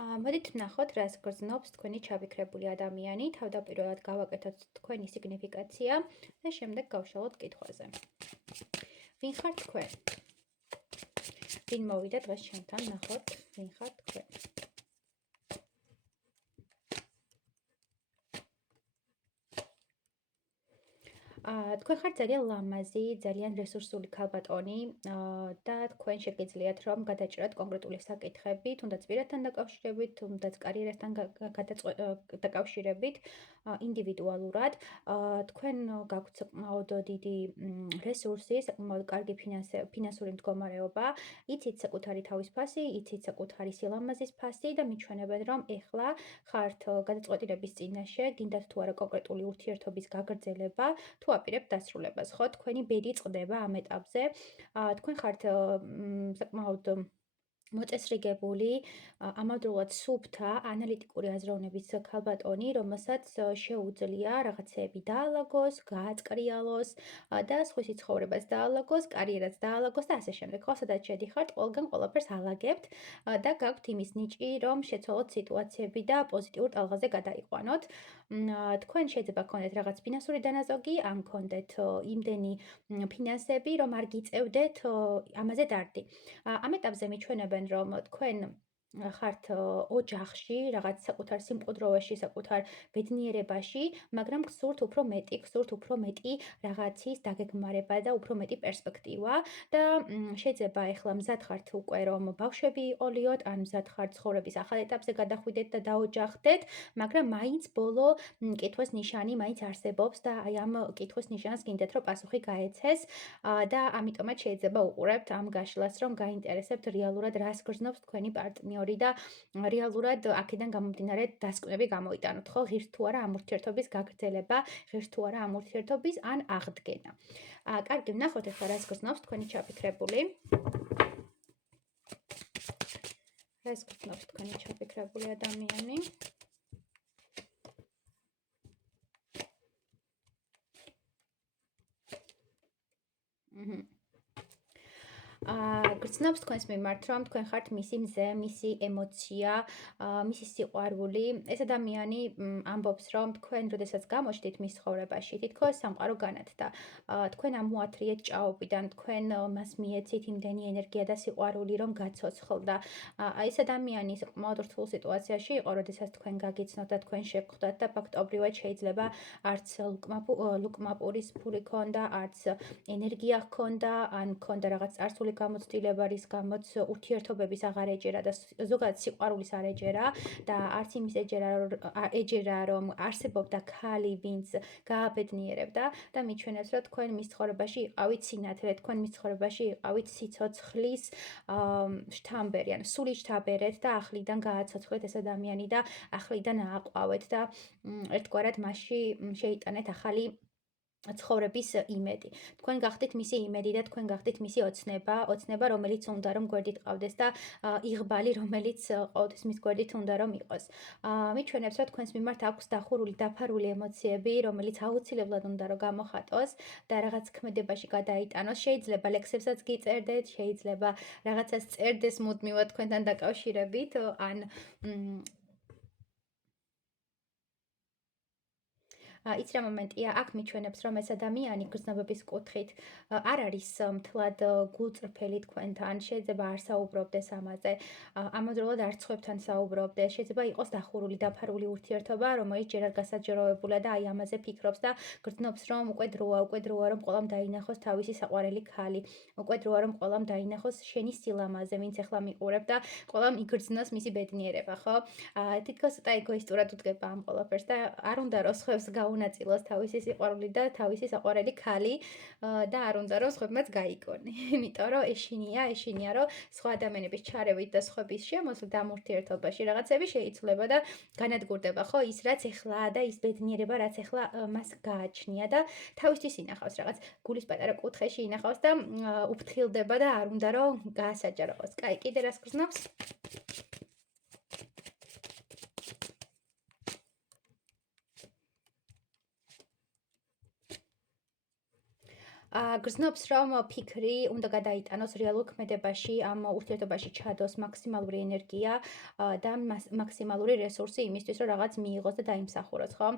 მოდით ვნახოთ, რას გრძნობს თქვენი ჩავიქრებული ადამიანი. თავდაპირველად გავაკეთოთ თქვენი სიგნიფიკაცია და შემდეგ გავშალოთ კითხვაზე. ვინ ხართ თქვენ? ვინ მოვიდა დღეს ჩემთან ნახოთ, ვინ ხართ თქვენ? თქვენ ხართ ძალიან ლამაზი, ძალიან რესურსული ქალბატონი და თქვენ შეგიძლიათ რომ გადაჭრათ კონკრეტული საკითხები, თუნდაც პირადთან დაკავშირებით, თუნდაც კარიერასთან დაკავშირებით, ინდივიდუალურად. თქვენ გაქვთ საკმაოდ დიდი რესურსი, საკმაოდ კარგი ფინანსური მდგომარეობა, იცით საკუთარი თავის ფასი, იცით საკუთარი სილამაზის ფასი და მიჩვენებენ რომ ეხლა ხართ გადაწყვეტილების წინაშე, გინდათ თუ არა კონკრეტული ურთიერთობის გაგრძელება, თუ აპირებთ დასრულებას, ხო? თქვენი ბედი წყდება ამ ეტაპზე. თქვენ ხართ საკმაოდ მოწესრიგებული, ამავდროულად სუფთა, ანალიტიკური აზროვნების ქალბატონი, რომელსაც შეუძლია რაღაცეები დაალაგოს, გააწყრიალოს და სხვისი ცხოვრებას დაალაგოს, კარიერაც დაალაგოს და ასე შემდეგ. ხო, სადაც შედიხართ, ყველგან ყველაფერს ალაგებთ და გაქვთ იმის ნიჭი, რომ შეცვალოთ სიტუაციები და პოზიტიურ ტალღაზე გადაიყვანოთ. თქვენ შეიძლება გქონდეთ რაღაც ფინანსური დანაზოგი, ან გქონდეთ იმდენი ფინანსები, რომ არ გიწევდეთ ამაზე დარდი. ამ ეტაპზე მიჩვენებენ რომ თქვენ ხართ ოჯახში, რაღაც საკუთარ სიმყუდროვეში, საკუთარ ბედნიერებაში, მაგრამ გსურთ უფრო მეტი რაღაცის დაგეგმარება და უფრო მეტი პერსპექტივა და შეიძლება ეხლა მზად ხართ უკვე რომ ბავშვები იყოლიოთ, ან მზად ხართ ცხოვრების ახალ ეტაპზე გადახვიდეთ და დაოჯახდეთ, მაგრამ მაინც ბოლო კითხვის ნიშანი მაინც არსებობს და აი ამ კითხვის ნიშანს გინდათ რომ პასუხი გაეცეს და ამიტომაც შეიძლება უყურებთ ამ გაშლას, რომ გაინტერესებთ რეალურად რას გრძნობს თქვენი პარტნიორი და რეალურად აქედან გამომდინარე დასკვნები გამოიტანოთ, ხო? ღირს თუ არა ამ ურთიერთობის გაგრძელება, ღირს თუ არა ამ ურთიერთობის ან აღდგენა. კარგი, ვნახოთ ახლა რას გრძნობს თქვენი ჩაფიქრებული. რას გრძნობს თქვენი ჩაფიქრებული ადამიანი? გრძნობს თქვენს მიმართ, რომ თქვენ ხართ მისი მზე, მისი ემოცია, მისი სიყვარული. ეს ადამიანი ამბობს, რომ თქვენ როდესაც გამოჩდით მის ცხოვრებაში, თითქოს სამყარო განათდა. თქვენ ამოათრიეთ ჭაობიდან, თქვენ მას მიეცით იმდენი ენერგია და სიყვარული, რომ გაცოცხლდა. ეს ადამიანი საკმაოდ რთულ სიტუაციაში იყო, როდესაც თქვენ გაგიცნოთ და თქვენ შეგხვდათ და ფაქტობრივად შეიძლება არც ლუკმაპურის ფული ქონდა, არც ენერგია ჰქონდა, ან ქონდა რაღაც წარსული გამოცდილება, რის გამოც ურთიერთობების აღარ ეჯერა და ზოგადად სიყვარულის არ ეჯერა და არც იმის ეჯერა, რომ არსებობდა ქალი, ვინც გააბედნიერებდა და მიჩვენებს, რომ თქვენ მის ცხოვრებაში იყავით სინათლე, თქვენ მის ცხოვრებაში იყავით სიცოცხლის შთამბერი, ან სული შთაბერეთ და ახლიდან გააცოცხლეთ ეს ადამიანი და ახლიდან ააყვავეთ და ერთგვარად მასში შეიტანეთ ახალი ცხოვრების იმედი. თქვენ გახდით მისი იმედი და თქვენ გახდით მისი ოცნება, რომელიც უნდა რომ გვერდით ყავდეს და იღბალი, რომელიც ყოველთვის მის გვერდით უნდა რომ იყოს. მიჩვენებს, რომ თქვენს მიმართ აქვს დახურული, დაფარული ემოციები, რომელიც აუცილებლად უნდა რომ გამოხატოს და რაღაც ქმედებაში გადაიტანოს. შეიძლება ლექსებსაც გიწერდეთ, შეიძლება რაღაცას წერდეს მუდმივად თქვენთან დაკავშირებით, ან იც რა მომენტია, აქ მიჩვენებს, რომ ეს ადამიანი გრძნობების კუთხით არ არის მთლად გულწრფელი თქვენთან, შეიძლება არ საუბრობდეს ამაზე, ამავდროულად არც სხვებთან საუბრობდეს, შეიძლება იყოს დახურული, დაფარული ურთიერთობა, რომელიც ჯერ არ გასაჯეროებულა და აი ამაზე ფიქრობს და გრძნობს, რომ უკვე დროა, რომ ყველამ დაინახოს თავისი საყვარელი ქალი, უკვე დროა, რომ ყველამ დაინახოს შენი სილამაზე, ვინც ახლა მიყურებ და ყველამ იგრძნოს მისი ბედნიერება, ხო? თითქოს ცოტა ეგოისტურად უდგება ამ ყველაფერს და არ უნდა რომ სხვებს გაუნაწილოს თავისი სიყვარული და თავისი საყვარელი ქალი და არ უნდა რომ სხვებმაც გაიგონი. იმიტომ რომ ეშინია რომ სხვა ადამიანების ჩარევით და სხვების შემოსვლით ამ ურთიერთობაში რაღაცები შეიცვლება და განადგურდება, ხო? ის რაც ეხლაა და ის ბედნიერება, რაც ეხლა მას გააჩნია და თავისთვის ინახავს რაღაც გულის პატარა კუთხეში ინახავს და უფრთხილდება და არ უნდა რომ გაასაჯაროოს. კაი, კიდე რას გრძნობს? გრძნობს, რომ ფიქრი უნდა გადაიტანოს რეალურ ქმედებაში, ამ ურთიერთობაში ჩადოს მაქსიმალური ენერგია და მაქსიმალური რესურსი იმისთვის, რომ რაღაც მიიღოს და დაიმსახუროს, ხო?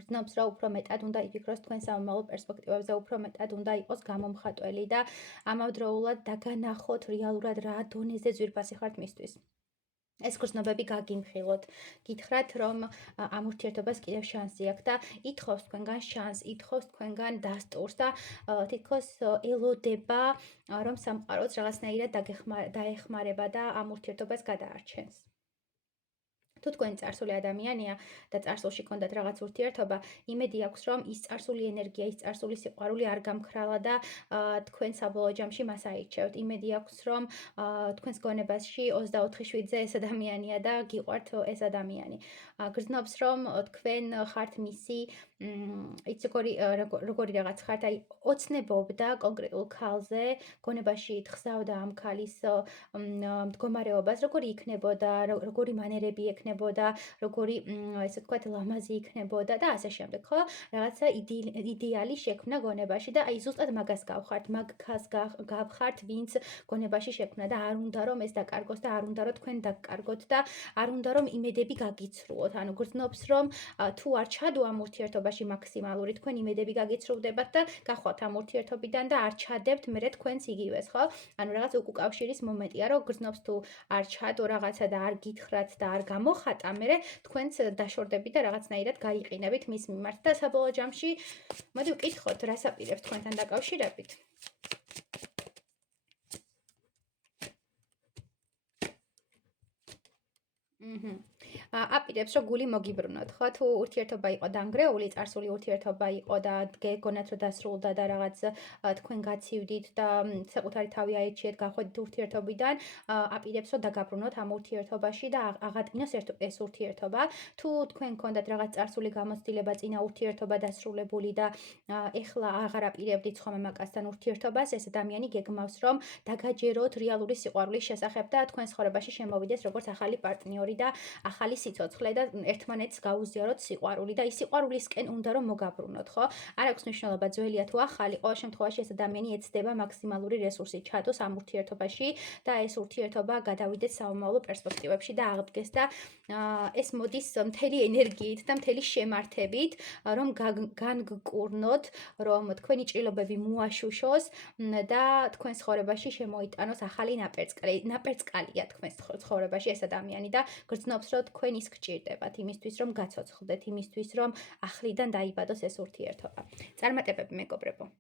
გრძნობს, რომ უფრო მეტად უნდა იფიქროს თქვენ სამომავლო პერსპექტივებზე, უფრო მეტად უნდა იყოს გამომხატველი და ამავდროულად დაგანახოთ რეალურად რა დონეზე ძვირფასი ხართ მისთვის. ეს გრძნობები გაგიმხილოთ. გითხრათ, რომ ამ ურთიერთობას კიდევ შანსი აქვს და ითხოვს თქვენგან შანსს, ითხოვს თქვენგან დასტურს და თითქოს ელოდება, რომ სამყაროც რაღაცნაირად დაეხმარება და ამ ურთიერთობას გადაარჩენს. თუ თქვენი წარსული ადამიანია და წარსულში გქონდათ რაღაც ურთიერთობა, იმედი აქვს, რომ ის წარსული ენერგია, ის წარსული სიყვარული არ გამქრალა და თქვენ საბოლოო ჯამში მას აირჩევთ. იმედი აქვს, რომ თქვენს გონებაში 24/7-ზე ეს ადამიანია და გიყვართ ეს ადამიანი. გრძნობს, რომ თქვენ ხართ მისი იცი როგორი რაღაც ხართ, აი ოცნებობდა კონკრეტულ ქალზე, გონებაში თხზავდა ამ ქალის მდგომარეობას, როგორი იქნებოდა, როგორი მანერები ექნებოდა, როგორი ესე ვთქვათ, ლამაზი იქნებოდა და ასე შემდეგ, ხო? რაღაცა იდეალი შექმნა გონებაში და აი ზუსტად მაგას გავხართ, მაგ ქალს გავხართ, ვინც გონებაში შექმნა და არ უნდა რომ ეს დაკარგოს და არ უნდა რომ თქვენ დაკარგოთ და არ უნდა რომ იმედები გაგიცრუოთ. ანუ გრძნობს, რომ თუ არ ჩადო ამ ურთიერთობაში მაქსიმალური, თქვენ იმედები გაგიცრუდებათ და გახვალთ ამ ურთიერთობიდან და არ ჩადებთ მერე თქვენს იგივეს, ხო? ანუ რაღაც უკავშირის მომენტია, რომ გრძნობს თუ არ ჩადო რაღაცა და არ გითხრათ და არ გამოხატა, მერე თქვენც დაშორდებით და რაღაცნაირად გაიყინებით მის მიმართ და საბოლოო ჯამში მოდი ვკითხოთ, რას აპირებს თქვენთან დაკავშირებით. აპირებს, რომ გული მოგიბრუნოთ, ხო? თუ ურთიერთობა იყო დანგრეული, წარსული ურთიერთობა იყო და გეგონათ, რომ დასრულდა და რაღაც თქვენ გაცივდით და საკუთარი თავი აირჩიეთ, გახვედით ურთიერთობიდან, აპირებს, რომ დაგაბრუნოთ ამ ურთიერთობაში და აღადგინოს ეს ურთიერთობა. თუ თქვენ გქონდათ რაღაც წარსული გამოცდილება, წინა ურთიერთობა დასრულებული და ეხლა აღარ აპირებდით ხომ ამაკასთან ურთიერთობას, ეს ადამიანი გეგმავს, რომ დაგაჯეროთ რეალური სიყვარულის შესახებ და თქვენ ცხოვრებაში შემოვიდეს როგორც ახალი პარტნიორი და ახალი სიცოცხლე და ერთმანეთს გაუზიაროთ სიყვარული და ის სიყვარულისკენ უნდა რომ მოგაბრუნოთ, ხო? არ აქვს მნიშვნელობა ძველია თუ ახალი, ყოველ შემთხვევაში ეს ადამიანი ეცდება მაქსიმალური რესურსი ჩადოს ამ ურთიერთობაში და ეს ურთიერთობა გადავიდეს სამომავლო პერსპექტივებში და აღდგეს და ეს მოდის მთელი ენერგიით და მთელი შემართებით, რომ განგკურნოთ, რომ თქვენი ჭრილობები მოაშუშოს და თქვენ ცხოვრებაში შემოიტანოს ახალი ნაპერწკალი. ნაპერწკალია თქვენ ცხოვრებაში ეს ადამიანი და გრძნობს, რომ თქვენ ის გჭირდებათ იმისთვის, რომ გაცოცხლდეთ, იმისთვის, რომ ახლიდან დაიბადოს ეს ურთიერთობა. წარმატებები მეგობრებო.